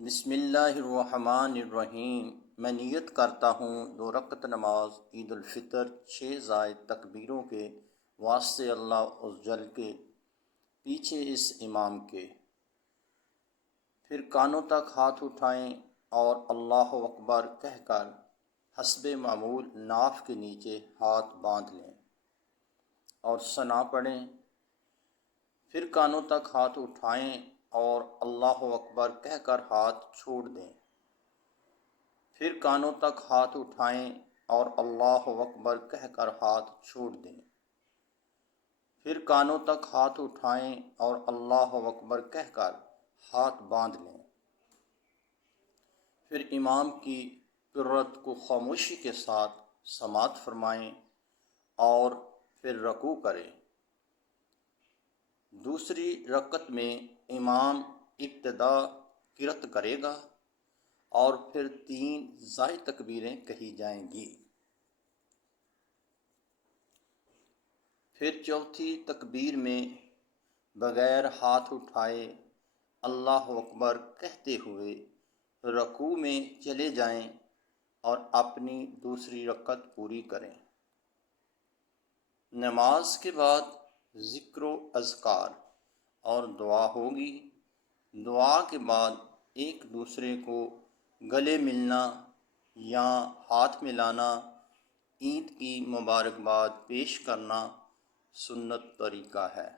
بسم اللہ الرحمن الرحیم۔ میں نیت کرتا ہوں 2 رکعت نماز عید الفطر 6 زائد تکبیروں کے واسطے اللہ عزوجل کے پیچھے اس امام کے۔ پھر کانوں تک ہاتھ اٹھائیں اور اللہ اکبر کہہ کر حسب معمول ناف کے نیچے ہاتھ باندھ لیں اور ثنا پڑھیں۔ پھر کانوں تک ہاتھ اٹھائیں اور اللہ اکبر کہہ کر ہاتھ چھوڑ دیں۔ پھر کانوں تک ہاتھ اٹھائیں اور اللہ اکبر کہہ کر ہاتھ چھوڑ دیں۔ پھر کانوں تک ہاتھ اٹھائیں اور اللہ اکبر کہہ کر ہاتھ باندھ لیں۔ پھر امام کی قرات کو خاموشی کے ساتھ سماعت فرمائیں اور پھر رکوع کریں۔ دوسری رکعت میں امام ابتدا قرات کرے گا اور پھر 3 زائد تکبیریں کہی جائیں گی۔ پھر چوتھی تکبیر میں بغیر ہاتھ اٹھائے اللہ اکبر کہتے ہوئے رکوع میں چلے جائیں اور اپنی دوسری رکعت پوری کریں۔ نماز کے بعد ذکر و اذکار اور دعا ہوگی۔ دعا کے بعد ایک دوسرے کو گلے ملنا یا ہاتھ ملانا، عید کی مبارکباد پیش کرنا سنت طریقہ ہے۔